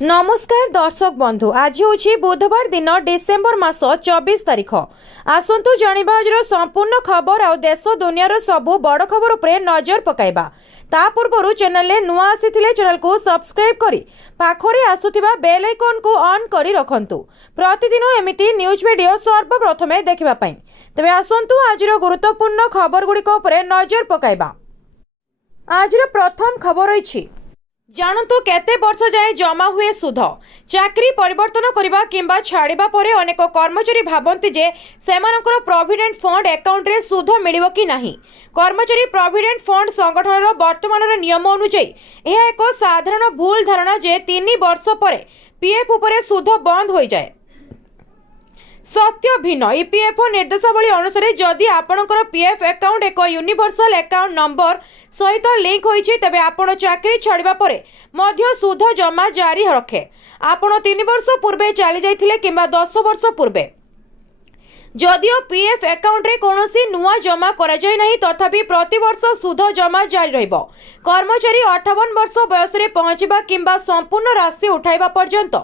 नमस्कार दर्शक बंधु, आज हूँ बुधवार दिन डिसेम्बर मास 24 तारिख। आसतु जानिबा आज संपूर्ण खबर आ देश दुनिया सबु बड़ खबर उपरे नजर पकाइबा। ता पूर्व चैनल नुआ आसीथिले चैनल को सब्सक्राइब करी पाखरे आसुथिबा बेल आइकन को ऑन करी रखंतु। प्रतिदिन एमिति न्यूज वीडियो सर्वप्रथमे देखिबा पई। तबे आसतु आज गुरुत्वपूर्ण खबर गुड़िक उपरे नजर पकाइबा। आज प्रथम खबर रही जानतु केते वर्ष जाए जमा हुए सुध। चाकरी परिवर्तन करबा किंबा छाड़िबा परे अनेक कर्मचारी भाबंती जे सेमानकर प्रोविडेंट फंड अकाउंट रे सुध मिलिबो कि नाही। कर्मचारी प्रोविडेंट फंड संगठन वर्तमान नियम अनुसार यह एक साधारण भूल धारणा जे 3 वर्ष परे पीएफ उपरे सुध बंद हो जाए। सत्य भिन्न। ईपीएफओ निर्देशावली अनुसार जदि आपणकर पीएफ अकाउंट एक यूनिवर्सल अकाउंट नंबर सहित लिंक होइछि तेबे आपण चाकरी छाड़िबा परे मध्य सुध जमा जारी रखे। आपण 3 वर्ष पूर्वे चली जाइथिले किंबा 10 वर्ष पूर्वे जदिओ पीएफ अकाउंट रे कोनोसी नुआ जमा करा जाय नाही तथापि प्रति वर्ष सुध जमा जारी रहिबो। कर्मचारी 58 वर्ष बयस रे पहुंचबा किंबा संपूर्ण राशि उठाइबा पर्यंत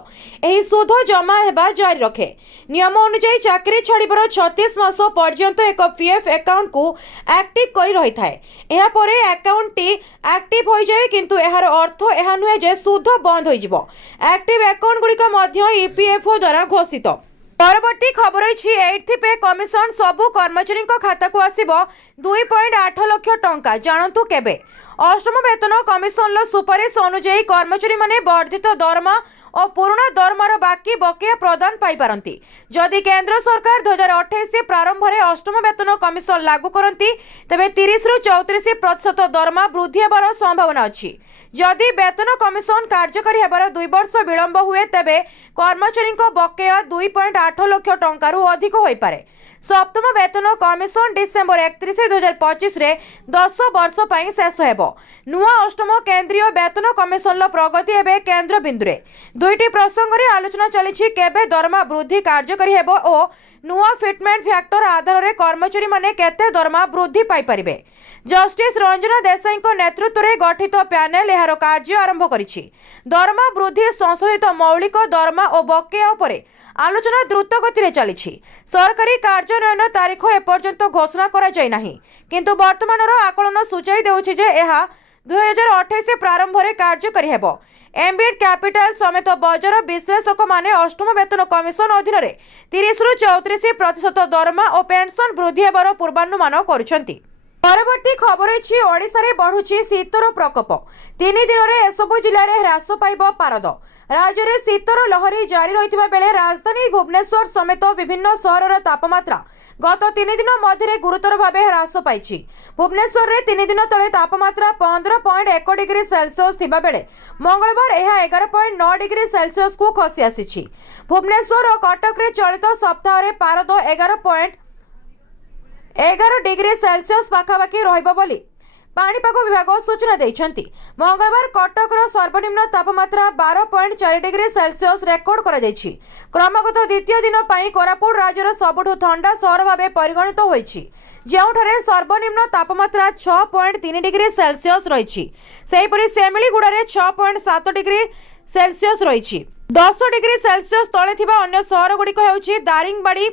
एही सुध जमा हेबा जारी रखे। नियम अनुसार चाकरी छाड़िबार 36 मास पर्यंत एक पीएफ अकाउंट को एक्टिव करी रही थाए। एहा परे अकाउंट टी एक्टिव हो जाए किंतु एहार अर्थ एहा नुहे जे सुध बंद होई जिवो। एक्टिव अकाउंट गुड़िक मध्य ईपीएफओ द्वारा घोषित। परवर्ती खबर रही 8th पे कमिशन सबु कर्मचारी खाता को आसिबो 2.8 लाख टंका। जानतु केबे अष्टम वेतन कमिशन सुपारिश अनुसार कर्मचारी माने वर्धित दरमा और पुराना दरमार बाकी बकेया प्रदान पाई पारंती। जदि केंद्र सरकार 2028 प्रारंभ में अष्टम वेतन कमिशन लागू करती तेबे 30 रु 34% दरमा वृद्धि हेबार संभावना अछि। जदि वेतन कमिशन कार्यकारी हेबार 2 वर्ष विलंब हुए तेबे कर्मचारी बकेया 2.8 लाख टंका रु अधिक होई पारे। सप्तम वेतन कमिशन डिसेम्बर 31 2025 रे 10 वर्ष पई शेष हेबो। नुआ अष्टम केंद्रीय वेतन कमिशन प्रगति हेबे केंद्र बिंदुरे। दुईटी प्रसंग रे आलोचना चलिछि केबे दरमा वृद्धि कार्यकारी हेबो ओ नुआ फिटमेंट फैक्टर आधार रे कर्मचारी माने केते दरमा वृद्धि पाई परिबे। जस्टिस रंजना देसाई नेतृत्व में गठित पैनेल यार कार्य आरंभ करिछि। दरमा वृद्धि संशोधित मौलिक दरमा और बकेया उपरे आलोचना द्रुत गति चली। सरकारी कार्यान्वयन तारीख एपर्यंत घोषणा करा जाय नाही किंतु वर्तमान आकलन सूचाई देउछि जे एहा 2028 प्रारंभ में कार्यकारी हेबो। एम्बिट कैपिटल समेत बजार विश्लेषक माने अष्टम वेतन कमिशन अधीन 30 रु 34% दरमा और पेंशन वृद्धि हेबार पूर्वानुमान करुछंती। परवर्ती खबर रही ओडिशा रे बढ़ुची शीतर प्रकोप। 3 दिन में एसबु जिले में ह्रास पाइब पारद। राज्य में शीतर लहरी जारी रही बेले राजधानी भुवनेश्वर समेत विभिन्न सहर तापमात्रा गत 3 दिन मध्य गुरुतर भाव ह्रास पाई। भुवनेश्वर में 3 दिन तले तापमात्रा 15.1 डिग्री सेल्सियस थिबा बेले मंगलवार यह 11.9 डिग्री सेल्सियस को खसी आसी। भुवनेश्वर और कटक रे चलित सप्ताह रे पारद 11 डिग्री सेल्सियस पाखापाखि रहिबो बोली पाणीपाग विभाग सूचना देइछंती। मंगलवार कटकर सर्वनिम्न तापमात्रा 12.4 डिग्री सेल्सियस रेकर्ड करा जायछि। क्रमगत द्वितीय दिन पई कोरापुट राज्यर सबुठु ठंडा सहर भाबे परिगणित होईछि जेउठारे सर्वनिम्न तापमात्रा 6.3 डिग्री सेल्सियस रहिछि। सेहिपरि सेमिलीगुड़ा रे 6.7 डिग्री सेल्सियस रहिछि। 10 डिग्री सेल्सियस तळे थिबा अन्य सहर गुडीक हेउछि दारिंगबाड़ी,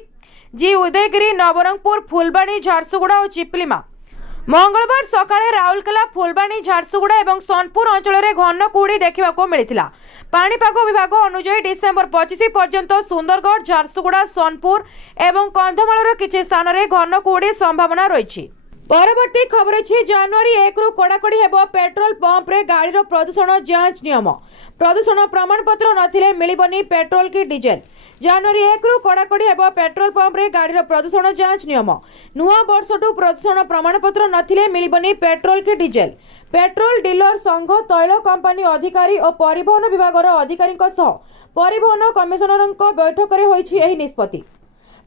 जी उदयगिरी, नवरंगपुर, फुलबाणी, झारसुगुड़ा और चिपलिमा। मंगलवार सकाळे राउरकेला, फुलबाणी, झारसुगुड़ा और सोनपुर अंचल में घन कुहुड़ी देखा मिलता। पाणीपाग विभाग अनुसार डिसेम्बर 25 पर्यंत सुंदरगढ़, झारसुगुड़ा, सोनपुर और कंधमाल किछि स्थान में घन कुहुड़ी संभावना रही। परवर्ती खबर अछि जनवरी 1 रु कड़ाकड़ी हेबो पेट्रोल पंप रे गाड़ी प्रदूषण जांच नियम। प्रदूषण प्रमाणपत्र नथिले मिलिबनी पेट्रोल की डीजेल। जनवरी 1 रु कड़ाकड़ी हेबो पेट्रोल पंप रे गाड़ी प्रदूषण जांच नियम। नुआ वर्षठू प्रदूषण प्रमाणपत्र नथिले मिलिबनी पेट्रोल की डीजेल। पेट्रोल डीलर संघ, तैल कंपनी अधिकारी और परिवहन विभाग अधिकारी परिवहन कमिशनर बैठक में होइछि एही निष्पत्ति।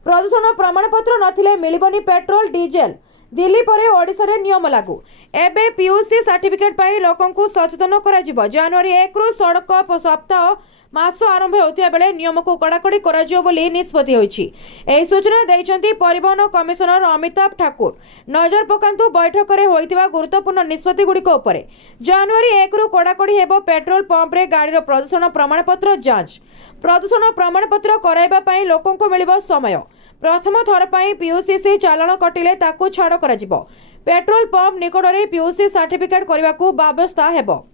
प्रदूषण प्रमाणपत्र नथिले मिलिबनी पेट्रोल डीजेल। दिल्ली पर ओडिशा रे नियम लागू एबे पीयूसी सर्टिफिकेट पाई लोकंकु सचेतन करा जिवो। जनवरी 1 रु सड़क सप्ताह मास आरंभ होता बेले नियम को कड़ाकड़ी कर निष्पत्ति होईछि। एही सूचना दैछंती परिवहन कमिशनर अमिताभ ठाकुर। नजर पकांतु बैठक रे होइतिबा गुरुत्वपूर्ण निष्पत्ति गुड़िक उपरे। जनवरी 1 रु कड़ाकड़ी हेबो पेट्रोल पंप रे गाड़ीर प्रदूषण प्रमाणपत्र जांच। प्रदूषण प्रमाणपत्र कराइबा पई लोकंकु मिलिबो समय। प्रथम थर पई पीयूसीसी चालाण कटिले ताकू छाड़ कराजिबो। पेट्रोल पंप निकट रे पीयूसी सर्टिफिकेट करबाकू व्यवस्था हेबो।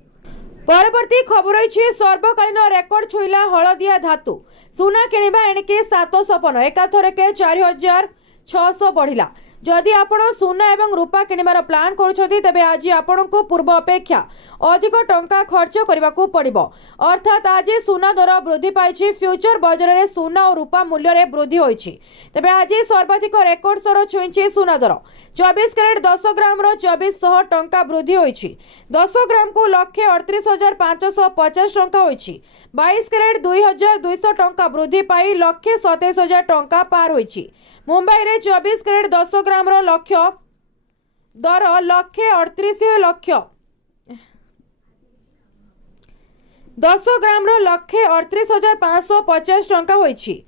परवर्ती खबर रही सर्वकालीन रेकर्ड छुईला हलदिया धातु। सुना किणवा एणिके 750 एकाथरके 4600 बढ़िला। जदि आपण सुना एवं रूपा किणवार प्लान करुछथि तेबे आज आपनकु पूर्व अपेक्षा अधिक टंका खर्च करबाकू पड़िबो। अर्थात आज सुना दर वृद्धि पाइछि। फ्यूचर बजार रे सुना और रूपा मूल्य रे वृद्धि होइछि। तेबे आज सर्वाधिक रेकर्ड स्तर छुईछि सुना दर। 24 कैरेट 10 ग्राम रो 2400 टंका वृद्धि होइछि। 10 ग्राम को 1,38,550 टंका होइछि। 22 कैरेट 2,200 टंका वृद्धि पाई 1,27,000 टंका पार होइछि। मुंबई रे 24 कैरेट 10 ग्राम रो लक्ष्य दर 1,38,000 10 ग्राम रो 1,38,550 टंका होइछि।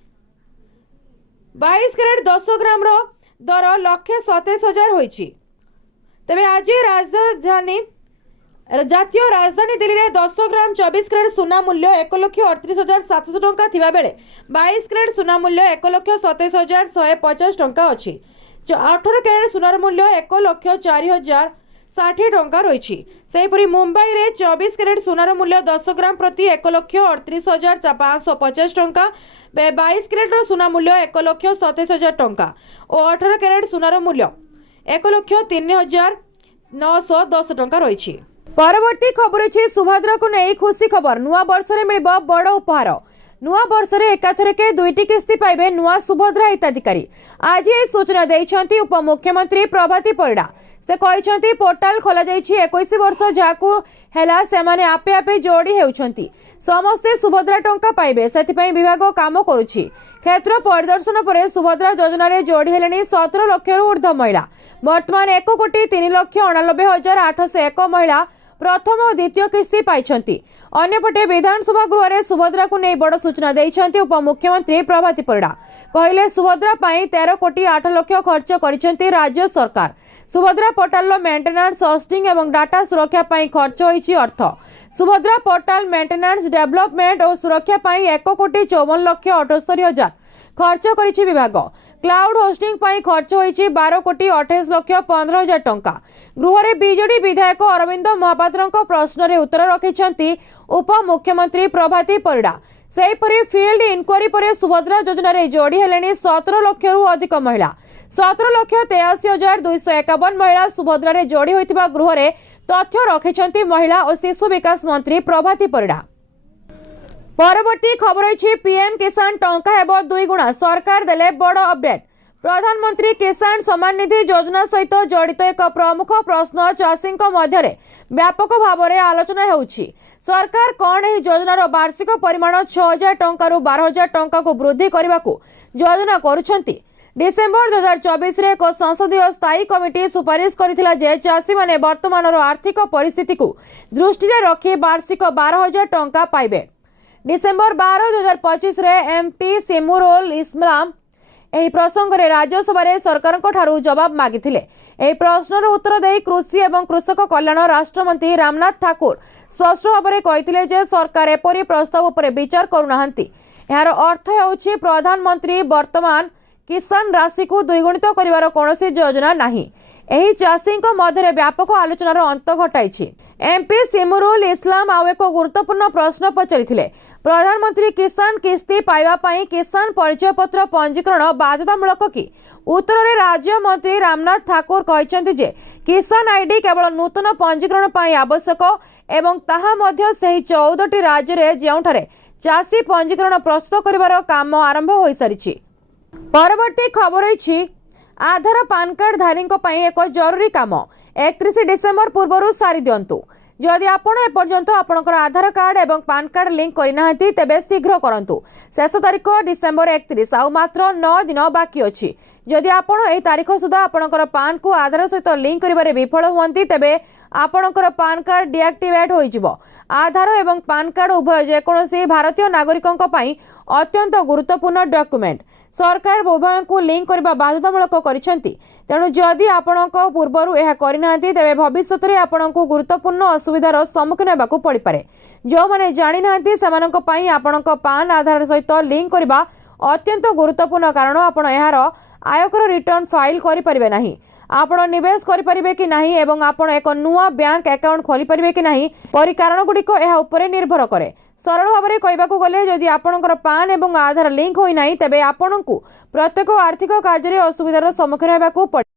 22 कैरेट 10 ग्राम रो दर 1,27,000 होइछि। तबे आज राजधानी जातीय राजधानी दिल्ली रे 10 ग्राम 24 कैरेट सुना मूल्य 1,38,700 टंका थिबा बेले 22 कैरेट सुना मूल्य 1,27,150 टंका अछि। 18 कैरेट सुनार मूल्य 1,04,060 टंका रहिछि। सेहिपरि मुंबई रे 24 कैरेट सुनार मूल्य 10 ग्राम प्रति 1,38,550 टंका। 22 कैरेट सुना मूल्य 1,27,000 टंका और 18 कैरेट सुनार मूल्य 1,03,910 टंका रहिछि। परवर्ती खबर अछि सुभद्रा को नै खुशी खबर। नुआ वर्ष रे मिलबो बड़ उपहार। नुआ वर्ष रे एकाथरके 2टी किस्ती पाइबे नुआ सुभद्रा हिताधिकारी। आज ए सूचना दैछंती उपमुख्यमंत्री प्रभाती परिडा। से कहिछंती पोर्टाल खोला जाइछि 21 वर्ष जाकू हेला सेमाने आपे आपे जोड़ी हेउछंती। समस्ते सुभद्रा टंका पाइबे सेथिपई विभाग काम करूछि। क्षेत्र परिदर्शन पर सुभद्रा योजना रे जोड़ी हेलेनी 17 लाख रु ऊर्ध्व महिला। वर्तमान 1,03,89,801 महिला प्रथम और द्वितीय किस्ती पाइछंती। अन्यपटे विधानसभा गृह रे सुभद्रा को नै बड़ सूचना दैछंती उपमुख्यमंत्री प्रभाती परिडा। कहिले सुभद्रा पाई 13,08 लाख खर्च करिछंती राज्य सरकार। सुभद्रा पोर्टाल मेंटेनेंस होस्टिंग एवं डाटा सुरक्षा पाई खर्च होईछि अर्थ। सुभद्रा पोर्टाल मेंटेनेंस डेवलपमेंट और सुरक्षा पाई 1,54,78,000 खर्च करिछि विभाग। क्लाउड होस्टिंग पाई खर्च होईछि 12,28,15,000 टंका। गृह रे बीजेडी विधायक अरविंद महापात्रଙ୍କ प्रश्न रे उत्तर रखिछंती उपमुख्यमंत्री प्रभाती परिडा। सेहिपरि फील्ड इनक्वारी पर सुभद्रा योजना रे जोड़ी हेलेनी 17 लाख रु अधिक महिला। 17,83,251 महिला सुभद्रा रे जोड़ी होइतिबा गृह रे तथ्य रखिछंती महिला और शिशु विकास मंत्री प्रभाती परिडा। परवर्ती खबर अछि पीएम किसान टंका हेबो 2 गुणा। सरकार देले बड़ अपडेट। प्रधानमंत्री किसान सम्मान निधि योजना सहित जड़ित एक प्रमुख प्रश्न चाषी मध्य व्यापक भाव में आलोचना होउछि। सरकार कौन यह योजनार वार्षिक परिमाण 6,000 टंका रु 12,000 टंका को वृद्धि करने को योजना करुछंती। डिसेम्बर 2024 रे एक संसदीय स्थायी कमिटी सुपारिश करथिला जे चाषी माने वर्तमान आर्थिक परिस्थिति को दृष्टि रे रखी वार्षिक 12,000 टंका पाइबे। डिसेम्बर 12, 2025 रे एमपी सिमुरुल इस्लाम एही प्रसंग रे राज्यसभा रे सरकार को ठारू जवाब मागिथिले। एही प्रश्नर उत्तर देई कृषि एवं कृषक कल्याण राष्ट्र मंत्री रामनाथ ठाकुर स्पष्ट भाव में कहिथिले जे सरकार एपरि प्रस्ताव पर विचार करूनाहांती। यार अर्थ हेउछि प्रधानमंत्री वर्तमान किसान राशि को द्विगुणित करिवार कोनोसी योजना नाही। एही चाषी मध्य व्यापक आलोचनार अंत घटाई। एमपी सिमुरुल इस्लाम आउ एक गुरुत्वपूर्ण प्रश्न पचारिथिले। प्रधानमंत्री किसान किस्ती पाइबा पई किसान परिचय पत्र पंजीकरण बाध्यतामूलक कि? उत्तर रे राज्य मंत्री रामनाथ ठाकुर कहिसंती जे किसान आईडी केवल नूतन पंजीकरण पई आवश्यक एवं ताहा मध्य सही 14टी राज्य रे जेउठारे चाषी पंजीकरण प्रस्तुत करिवार काम आरंभ होई सारिछि। परवर्ती खबर अछि आधार पान कार्ड धारी एक जरूरी काम 31 डिसेम्बर पूर्व सारी दिंतु। जदि आपण एपर्यंत आपणकर आधार कार्ड एवं पान कार्ड लिंक करना तेबे शीघ्र करंतु। शेष तारीख डिसेम्बर 31 आउ मात्र 9 दिन बाकी अछि। जदि आपण एही तारीख सुधा आपणकर पान को आधार सहित लिंक करिबारे विफल हुअंती तेबे आपणकर पान कार्ड डिएक्टिवेट होइजिबो। आधार एवं पान कार्ड उभय जेकोसी भारतीय नागरिकंक पई अत्यंत गुरुत्वपूर्ण डॉक्यूमेंट। सरकार उभय को लिंक करबा बाध्यतामूलक करिसेंती। तेणु जदि आपणक पूर्वरु एहा करिनांती तेबे भविष्यत रे आपणको गुरुत्वपूर्ण असुविधार सम्मुखीन हेबाकू पड़ी पारे। जो माने जानि नांती सेमानक पई आपणक पान आधार सहित लिंक करबा अत्यंत गुरुत्वपूर्ण, कारण आपण एहार आयकर रिटर्न फाइल करि परिबे नाही। आपण निवेश करि परिबे कि नाही एवं आपण एक नुआ बैंक अकाउंट खोली परिबे कि नाही परि कारण गुडिक एहा उपरे निर्भर करे। सरल भाव में कहबाकू गले जदि आपणकर पान एवं आधार लिंक होई नाही तेबे आपणकू प्रत्येक आर्थिक कार्य असुविधार सम्मुखीन हेबाकू पड़े।